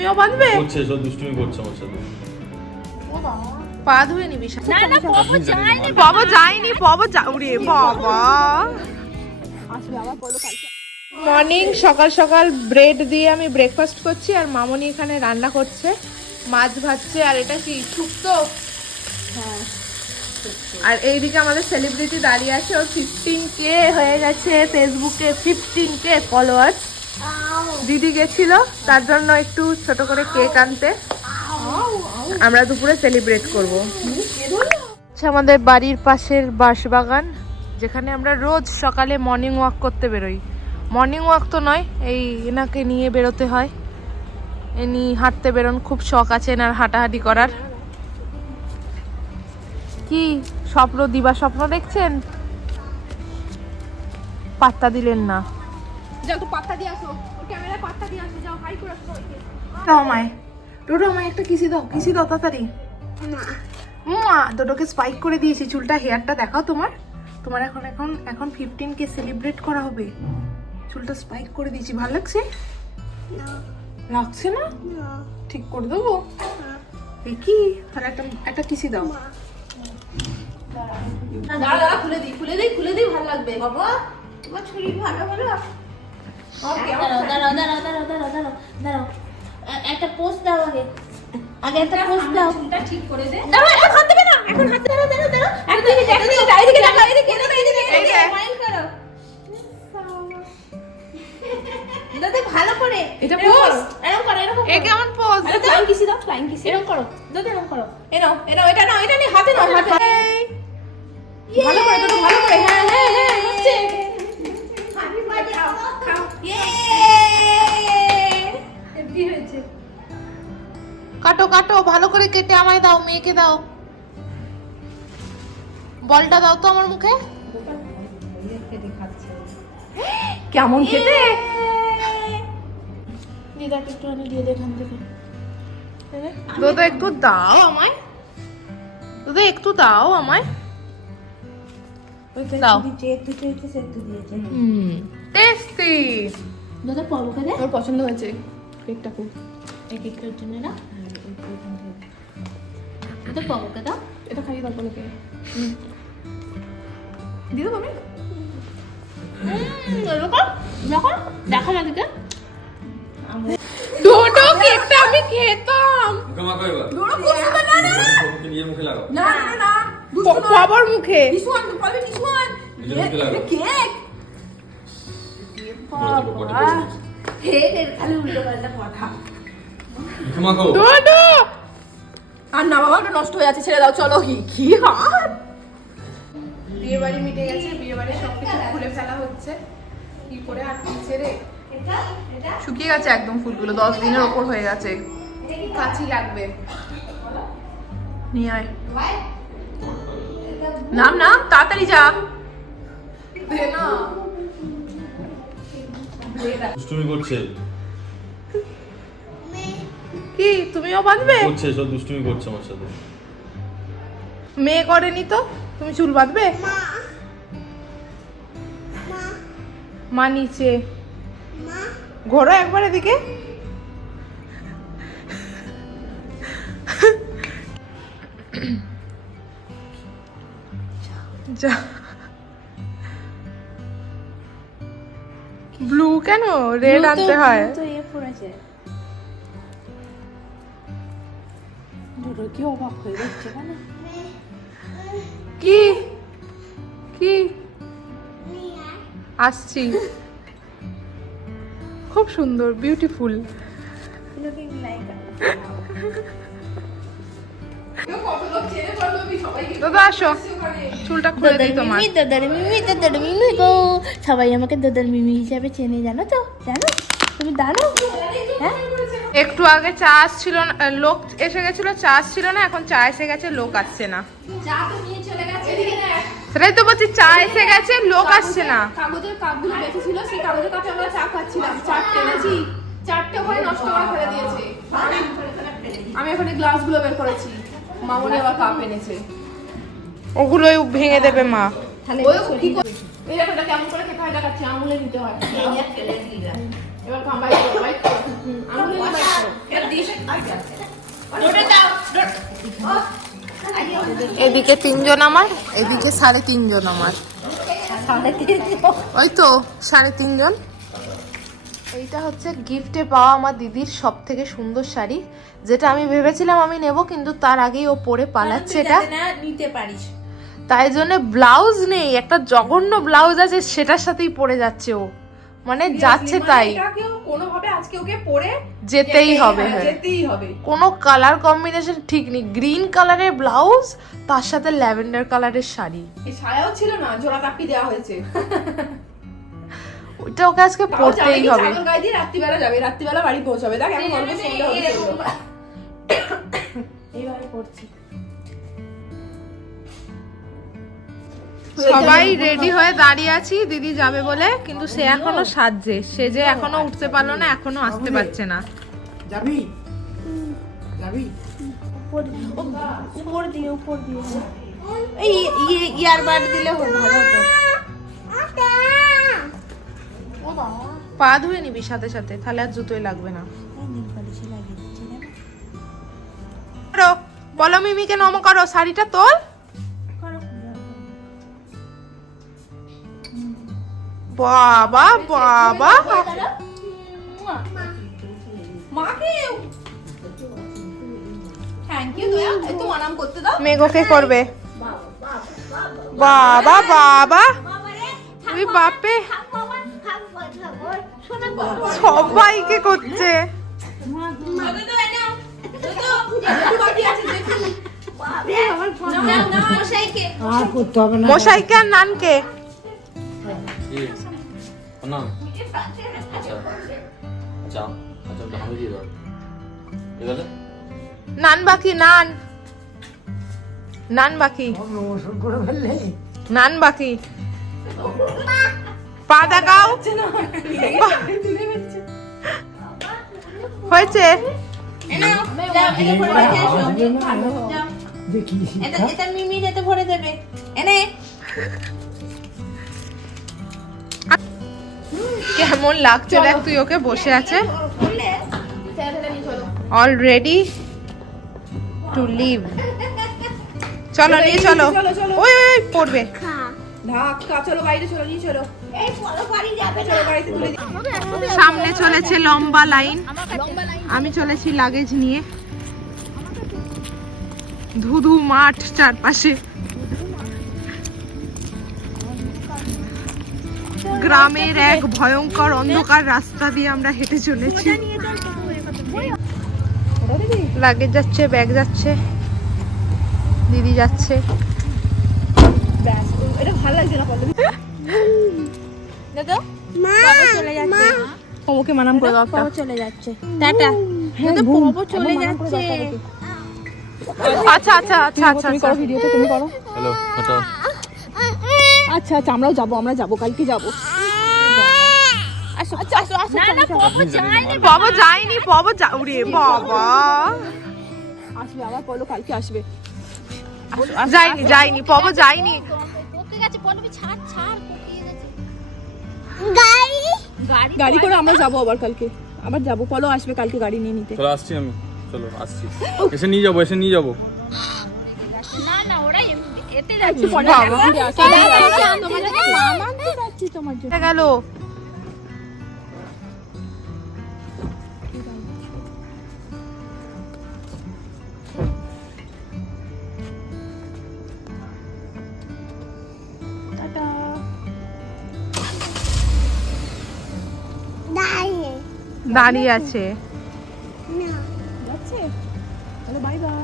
তুমিও বাঁধবে? করছে সব দুষ্টুমি করছে আমার সাথে। পা ধুয়ে নিবি। না না বাবা যায়নি, বাবা যায়নি, বাবা যাওরে বাবা। মর্নিং সকাল সকাল ব্রেড দিয়ে আমি ব্রেকফাস্ট করছি, আর মামনি এখানে রান্না করছে, মাছ ভাজছে। আর এটা কি শুক্তো? হ্যাঁ। আর এইদিকে আমাদের সেলিব্রিটি দাঁড়িয়ে আছে, ওর 15K হয়ে গেছে ফেসবুকে, 15K ফলোয়ার্স। দিদি গেছিল তার জন্য একটু ছোট করে কেক আনতে, আমরা দুপুরে সেলিব্রেট করব। আমাদের বাড়ির পাশের বাঁশবাগান, যেখানে আমরা রোজ সকালে মর্নিং ওয়াক করতে বেরোই। মর্নিং ওয়াক তো নয়, এই এনাকে নিয়ে বেরোতে হয়। এনি হাঁটতে বেরোন, খুব শখ আছে এনার হাঁটাহাঁটি করার। কি স্বপ্ন, দিবা স্বপ্ন দেখছেন? পাত্তা দিলেন না। যাও তো পাত্তা দিয়ে আসো, ক্যামেরায় পাত্তা দিয়ে আসো, যাও হাই করে আসো। দাও আমায়, ডোডো আমায় একটা কিসি দাও, কিসি দাও তাড়াতাড়ি। মা ডোডোকে স্পাইক করে দিয়েছি চুলটা, হেয়ারটা দেখাও তোমার। তোমার এখন এখন এখন 15K সেলিব্রেট করা হবে, চুলটা স্পাইক করে দিয়েছি। ভালো লাগছে? লাগছে না? ঠিক করে দেবো। কি তাহলে একটা কিসি দাও। দাঁড়া খুলে দিই, খুলে দিই, খুলে দিই, ভালো লাগবে। বাবা তোমার ছুরি ভালো ভালো। দাঁড়াও দাঁড়াও দাঁড়াও দাঁড়াও দাঁড়াও দাঁড়াও, একটা পোস্ট দাও আগে, আগে একটা পোস্ট দাও। চুলটা ঠিক করে দে। দাঁড়াও, এখন হাত দেবে না, এখন হাত দাঁড়াও দাঁড়াও দাঁড়াও, একদিকে দেখো, এইদিকে দেখো, এইদিকে এইদিকে স্মাইল করো। দাদা ভালো করে এটা পোজ, এরকম করো, এরকম এ কেমন পোজ? ফ্লাইং কিসি দাও, ফ্লাইং কিসি এরকম করো দাদা, এরকম করো। এ নাও এটা নাও, এটা নিয়ে হাতে নাও, হাতে ভালো করে দাও, ভালো করে। হ্যাঁ হ্যাঁ হ্যাঁ হচ্ছে। হ্যাপি বার্থডে, খাও। ইয়ে এমনি হয়েছে। কাটো কাটো, ভালো করে কেটে আমায় দাও, মেয়েকে দাও। বলটা দাও তো আমার মুখে। কেমন খেতে? দিদাকে একটু আনি দিয়ে দে এখান থেকে। দাদা একটু দাও আমায়, দাদা একটু দাও আমায়। দাও। টেস্টি। দাদা পবকে দে, ওর পছন্দ হয়েছে কেকটা খুব। এই কেকটার জন্য না দাদা পবকে দাও। এটা খাইয়ে দাও বলে দিয়ে দেবো আমি। দেখো দেখো আমাদেরকে ডোডো কেকটা আমি খেতাম। মুখে মাখো এবার। ডোডো খুশি না না মুখে নিজের মুখে লাগাও। না না না, বাবার মুখে। দিশওয়ান বলবে দিশওয়ান নিজের মুখে লাগাও। কেক বাবা হে এর খালি উল্টো পাল্টা কথা। মুখে মাখো। ডোডো আর না বাবা, ওটা নষ্ট হয়ে যাচ্ছে, ছেড়ে দাও। চলো কি হাত। বিয়ে বাড়ি মিটে গেছে, বিয়ে বাড়ির সবকিছু খুলে ফেলা হচ্ছে। কি করে আর নিচে রে শুকিয়ে গেছে একদম ফুলগুলো, 10 দিনের ওপর হয়ে গেছে। কাঁচি লাগবে, নিয়ে আয়। নাম নাম তাড়াতাড়ি যা। দে না, দুষ্টুমি করছে। কি তুমিও বাঁধবে? করছে সব দুষ্টুমি করছে আমার সাথে। মেয়ে করেনি তো, তুমি চুল বাঁধবে? মা নিচে ঘোরো একবার এদিকে। যা ব্লু কেন, রেড আনতে হয়। তো এ পড়েছে দুটো কি অবাক হয়ে যাচ্ছে কেন? কি কি আসছি, খুব সুন্দর, বিউটিফুল। লুকিং লাইক দাদা আসো, চুলটা খুলে দিই তোমার। দাদার মিমি গো, সবাই আমাকে দাদার মিমি হিসাবে চেনে, জানো তো? জানো তুমি? জানো? হ্যাঁ একটু আগে চা আসছিল না, লোক এসে গেছিল, চা আসছিল না, এখন চা এসে গেছে, লোক আসছে না। চা তো নিয়ে চলে গেছে। সেটাই তো বলছি, চা এসে গেছে, লোক আসছে না। কাগজের কাপগুলো বেঁচে ছিল, সেই কাগজের কাপে আমরা চা খাচ্ছিলাম। চারটে এনেছি, চারটে ওখানে নষ্ট করে ফেলে দিয়েছে। আমি ওখানে গ্লাসগুলো বের করেছি, মামনি আবার কাপ এনেছে। ওগুলোই ভেঙে দেবে মা। ওই কি করে এই ব্যাপারটা কেমন করে খেতে হয় দেখাচ্ছি, আমুলে নিতে হয়। এবার খাম বাইক করো, বাইক করো। আমি বাইক করো। এবার দিস। ওটা দাও এদিকে 3 জন আমার, এদিকে 3.5 জন আমার। ওই তো 3.5 জন। এইটা হচ্ছে গিফটে পাওয়া আমার দিদির সব থেকে সুন্দর শাড়ি, যেটা আমি ভেবেছিলাম আমি নেব, কিন্তু তার আগেই ও পরে পালাচ্ছে এটা। নিতে পারিস। তাই জন্য ব্লাউজ নেই, একটা জঘন্য ব্লাউজ আছে, সেটার সাথেই পরে যাচ্ছে ও, মানে যাচ্ছে তাই। এটাকেও কোনোভাবে আজকে ওকে পরে যেতেই হবে, হ্যাঁ, হ্যাঁ। যেতেই হবে। কোনো কালার কম্বিনেশন ঠিক নেই, গ্রিন কালারের ব্লাউজ তার সাথে ল্যাভেন্ডার কালারের শাড়ি। এই ছায়াও ছিল না, জোড়া তাপ্পি দেওয়া হয়েছে। ওইটা ওকে আজকে তাও পরতেই যাবে কি, হবে। চাদর গায়ে দিয়ে রাত্রিবেলা যাবে, রাত্রিবেলা বাড়ি পৌঁছাবে। দেখ এখন অল্প সন্ধ্যা হতে চললো। এইভাবে করছি। সবাই রেডি হয়ে দাঁড়িয়ে আছি দিদি যাবে বলে, কিন্তু সে এখনো সাজছে, সে যে এখনো উঠতে পারলো না, এখনো আসতে পারছে না। যাবি যাবি উপর দিয়ে এই ইয়ারবাড দিলে ভালো হতো। পা ধুয়ে নিবি সাথে সাথে, তাহলে আর জুতোই লাগবে না। করো, বলো মিমিকে নম করো, শাড়িটা তোল। বাবা বাবা, মাকে থ্যাংক ইউ দয়া, একটু আরাম করতে দাও। মেঘোকে করবে। বাবা বাবা, ওই বাপে সবাইকে করছে। মশাইকে আর নানকে। ये प्रणाम। अच्छा अच्छा अच्छा तो हमें দিয়ে দাও এবারে নান বাকি, নান নান বাকি, নান বাকি। পা দেখাও। হয়েছে। এটা মিমি যেতে ভরে দেবে। এনে কেমন লাগছে দেখ, তুই ওকে বসে আছে, অল রেডি টু লিভ। চলো নিয়ে চলো, ওই ওই ওই, পড়বে। ধাক্কা, চলো বাইরে চলো, নিয়ে চলো। এই বড় বাড়ি যাবে চলো বাড়িতে তুলে দিই। সামনে চলেছে লম্বা লাইন, আমি চলেছি লাগেজ নিয়ে। ধুধু মাঠ চারপাশে, গ্রামের এক ভয়ঙ্কর অন্ধকার রাস্তা দিয়ে আমরা হেঁটে চলেছি। লাগেজ যাচ্ছে, ব্যাগ যাচ্ছে, দিদি যাচ্ছে। এটা ভালো লাগছে না পল্লবী। দাদা বাবা চলে যাচ্ছে। ওকে মানাম করে দাও। বাবা চলে যাচ্ছে, টাটা। দাদা বাবা চলে যাচ্ছে। আচ্ছা আচ্ছা আচ্ছা আচ্ছা তুমি করো ভিডিওটা, তুমি করো। Hello tata. আচ্ছা আচ্ছা, আমরা যাবো কালকে যাবো। আসো আসো আসো। না না বাবা যায়নি। বাবা যায়নি, বাবা উড়ে বাবা আসবে আবার, পল্লো কালকে আসবে। যায়নি যায়নি, বাবা যায়নি। ওকে গেছে পল্লবী, ছাড় ছাড় কোকিয়ে গেছে। গাড়ি করে আমরা যাবো আবার কালকে, আবার যাবো। পল্লো আসবে কালকে গাড়ি নিয়ে নিতে। চলো আসছি আমি, চলো আসছি, এসে নিয়ে যাবো, এসে নিয়ে যাবো। না না ওরা এতে যাচ্ছে। বাবা তোমাদেরকে মামা আনতে যাচ্ছি তোমার জন্য। গেল। দাঁড়িয়ে আছে। যাচ্ছে, চলো বাই বাই।